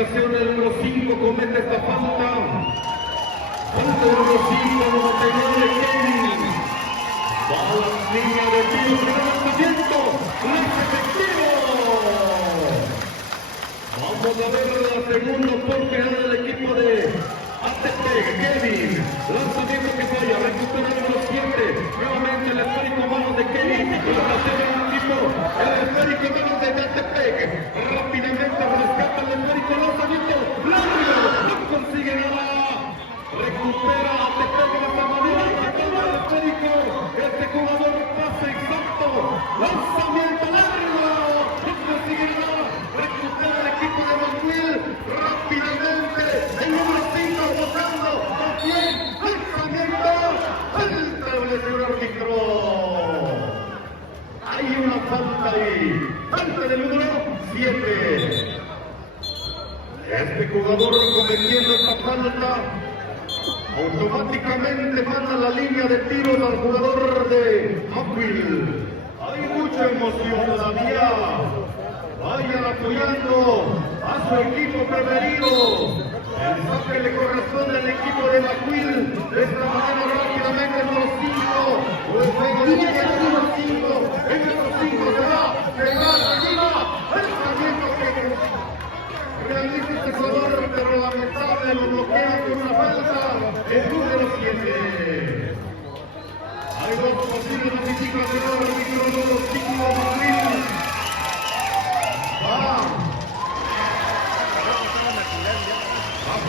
ocasión el número 5 comete esta falta. Falta el número 5, 99, Kevin. Va a la línea de tiro, primer lanzamiento, es efectivo. Vamos a ver la segunda oportunidad del equipo de ATP, Kevin. Lanzamiento que falla, recupera el número 7. Nuevamente el esférico en manos de Kevin. La placera del equipo, el esférico en manos de ATP. Rápidamente rescata el esférico, lanzamiento largo, no consigue nada. Recupera ATP de esta manera, sacando el esférico. Este jugador pasa exacto. Lanzamiento largo, no consigue nada. Recupera el equipo de Manuel. Rápidamente, el número 5 botando. También, lanzamiento. Estableció el árbitro. Hay una falta ahí. Falta del número 7. Este jugador cometiendo esta falta automáticamente manda la línea de tiros al jugador de Upville. Hay mucha emoción todavía. Vayan apoyando a su equipo preferido. El saque le corresponde al equipo de McQueen. De esta manera rápidamente el número 5. Luego de el número 5. El número 5 se va arriba. El lanzamiento que realiza este jugador, pero lamentable lo bloquea con una falta. El número 7. Hay dos posibles notificaciones del árbitro número 5 McQueen.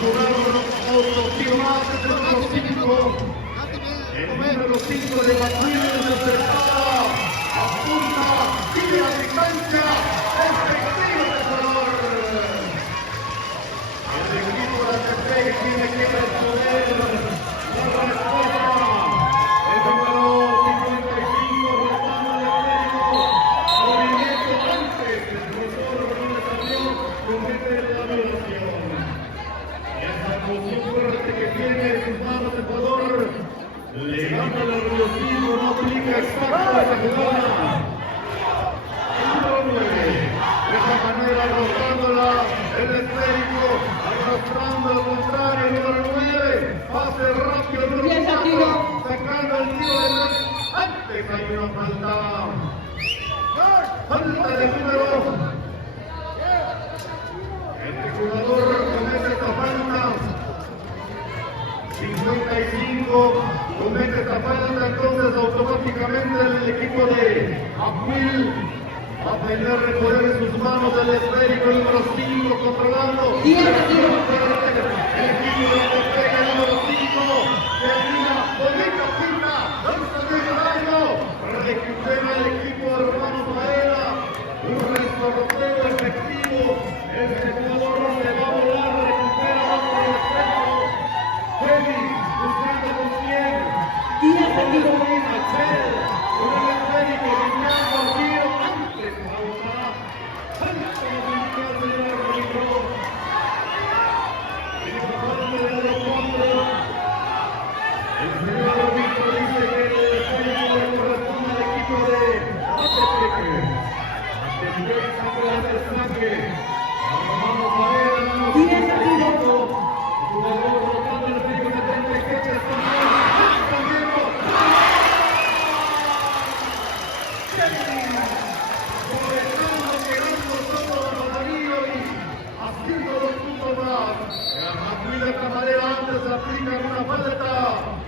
Jugar otro tiro más entre los 5. El número 5 de McQueen se acercaba, apunta, tira a distancia, efectivo de jugador. El equipo de ATP tiene que responder la respuesta. El número 55 rotando el esférico, movimiento antes, el profesor Ronald Camión comete la violación. Esa emoción fuerte que tiene en sus manos el jugador le gana el nerviosismo, no aplica exacto esa jugada. El número 9, de esa manera arrostrándola, el esférico, arrastrando al contrario, el número 9, pase rápido, el número 4, sacando el tiro de los... Antes hay una falta. Falta del número... Este jugador comete esta falta. 55 comete esta falta, entonces automáticamente el equipo de Upville va a tener de poder en sus manos el esférico número 5 controlando. El equipo de ATP, el número 5, termina, bonita pinta, lanza de daño, recupera el equipo de hermanos Maeda, un resorteo efectivo. Este jugador se va a volar, recupera otro esférico. Kevin, buscando con quién. Díaz de tiro. Axel, con el esférico, buscando al tiro. Antes, ahora. Falta la habilidad del árbitro. Y por parte de los cuatro, el señor árbitro dice que el esférico le corresponde al equipo de ATP. ATP saca el saque. Vamos a ver, Díaz de tiro. Jugador rotando el esférico 77, está cambiando. Conectando, quedando todo los anillos y haciendo 2 puntos más. McQueen de esta manera antes aplica una falta.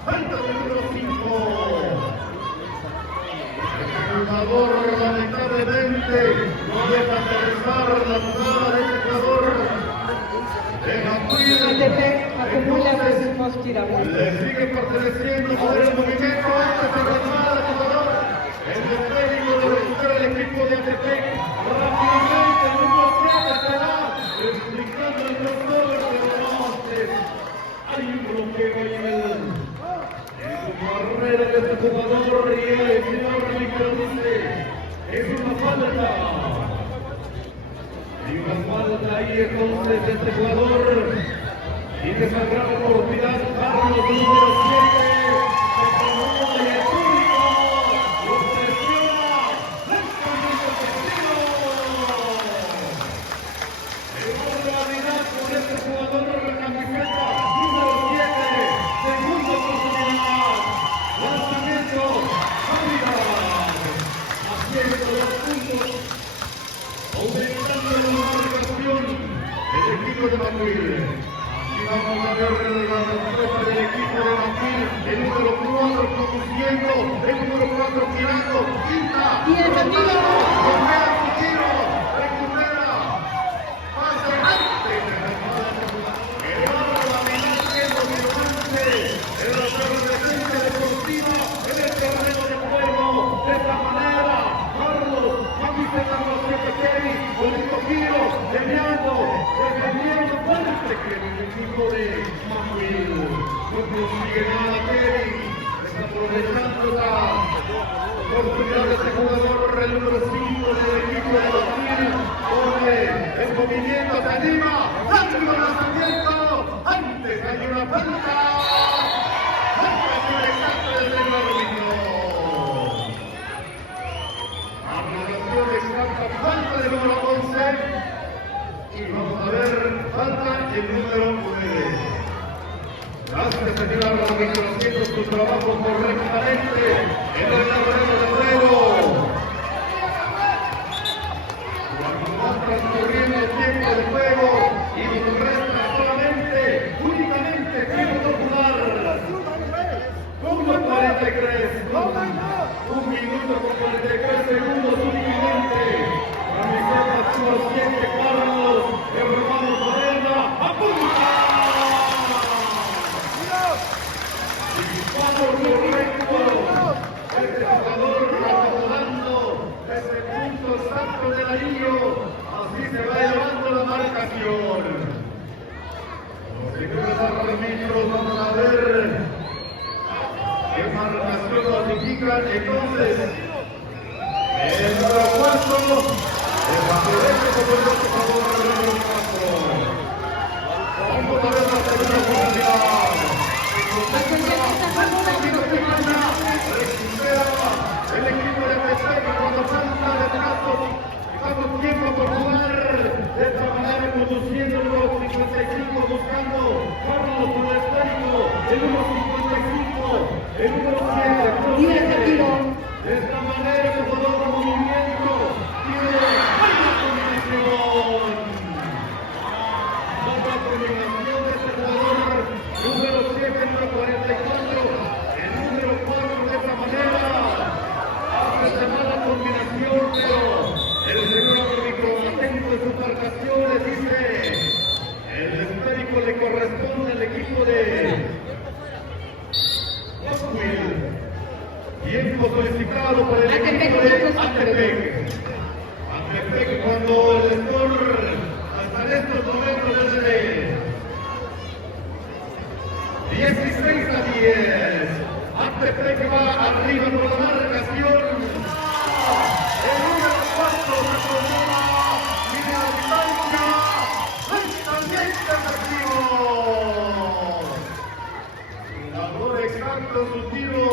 Falta del número 5. El jugador lamentablemente no deja aterrizar la jugada de este jugador. Acumula veces tiradas. Le sigue perteneciendo por el movimiento antes de retomar al jugador. El esférico lo recupera el equipo de ATP. Rápidamente el número 7 se va explicando el crossover, pero no antes. Hay un bloqueo ahí en su carrera de este jugador y el señor árbitro dice es una falta. Hay una falta ahí entonces de este jugador. Y de esa gran oportunidad, Carlos número 7, se tomó y el público lo presiona. ¡Lanzamiento efectivo! ¡Qué barbaridad! equipo de Manuel. Y vamos a ver la respuesta del equipo de Manuel. El número 4 conduciendo, el número 4 tirando, quinta. Y el camino. Recupera su tiro, recupera. Pase antes. La mitad siendo dominante. En la presencia deportiva, en el terreno de juego. De esta manera, Carlos, camiseta número 7, Kevin, bonito tiro, defendiendo fuerte que el equipo de Manuel. No consigue nada Kevin, está aprovechando la oportunidad de este jugador, el número 5 del equipo de Manuel, corre, el movimiento se anima, rápido lanzamiento, antes hay una falta, marcación exacta del árbitro. Marcación exacta, falta del número 11. Y vamos a ver, falta el número 9. Gracias, señor árbitro, haciendo su trabajo correctamente en el terreno de juego. Cuando va transcurriendo el tiempo de juego y nos resta solamente, únicamente, tiempo popular. 1:43. 1 minuto con 43 segundos únicamente. Camiseta número 7, Carlos, Hermanos Varela, apunta. Disparo correcto. Este jugador acomodando desde el punto exacto del anillo. Así se va elevando la marcación. Los señores árbitros, vamos a ver qué marcación notifican. Entonces, el número 4. Vamos a ver la segunda oportunidad. El equipo de Pesca cuando falta de trazo, damos tiempo por jugar. De esta manera conduciendo el número 55, buscando Carlos con el esférico, el número 55, el número 7. De esta manera el jugador con movimiento. Número 7, número 44, el número 4 de esta manera, hace mala combinación, pero el señor árbitro atento en sus marcaciones dice, el esférico le corresponde al equipo de Oswil, tiempo solicitado por el equipo de Atepec. Atepec cuando el score hasta en estos momentos es de 16-10. Atepec va arriba por la marcación. El número 4 se acomoda. Mira la distancia. Totalmente efectivo. Jugador exacto su tiro.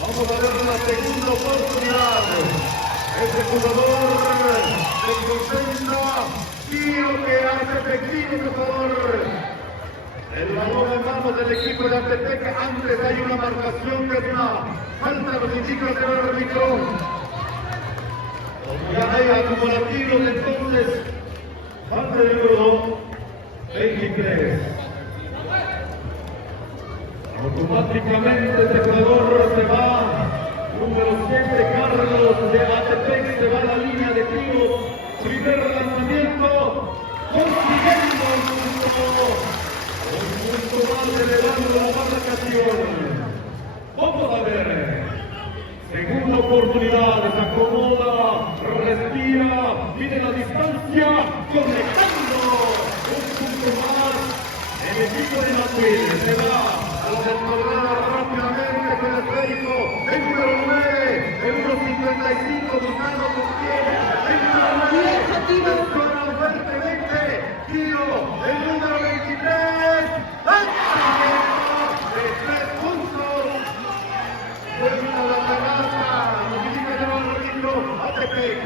Vamos a ver la segunda oportunidad. Este jugador se concentra. Tiro que hace efectivo el jugador. El balón en manos del equipo de Atepec. Antes hay una marcación que es una falta, nos indica el señor árbitro. Ya hay acumulativos, entonces, falta de número 23. Automáticamente este jugador se va. Número 7, Carlos de Atepec, se va a la línea de tiro. Primer lanzamiento, consiguiendo un punto. Un punto más elevando la marcación. Vamos a ver. Segunda oportunidad, se acomoda, respira, mide la distancia, conectando. Un punto más. El equipo de Manuel se va a desbordar rápidamente con el esférico. El número 9, el número 55, buscando con quién. El número 9, fuertemente. Tiro, el número 23. ¡Lanzamiento de 3 puntos! Vuelta la terraza, nos indica el árbitro Atepec.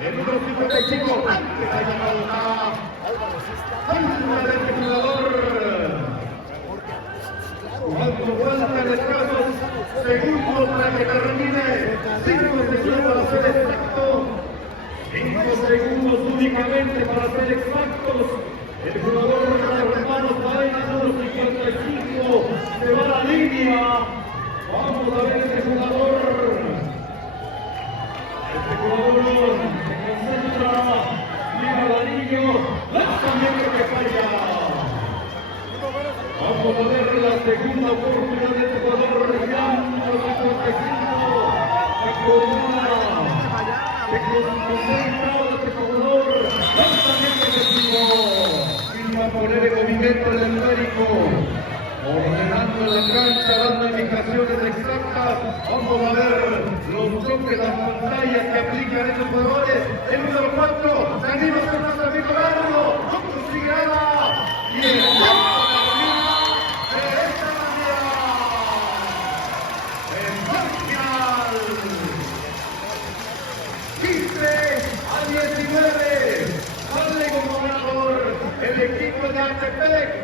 El número 55, antes ha llamado la falta de este jugador. Jugando falta de escasos segundos para que termine. 5 segundos para ser exacto. 5 segundos únicamente para ser exactos. El Vamos a ver la segunda oportunidad del jugador ya número 55. Se concentra este jugador. Lanzamiento efectivo. Y va a poner en movimiento el esférico. Ordenando la cancha, dando indicaciones exactas. Vamos a ver los toques, las pantallas que aplican estos jugadores. El número 4, se anima a hacer un lanzamiento largo. No consigue nada. Y el tiempo termina de esta manera. El final. 15-19. Sale como ganador el equipo de Atepec.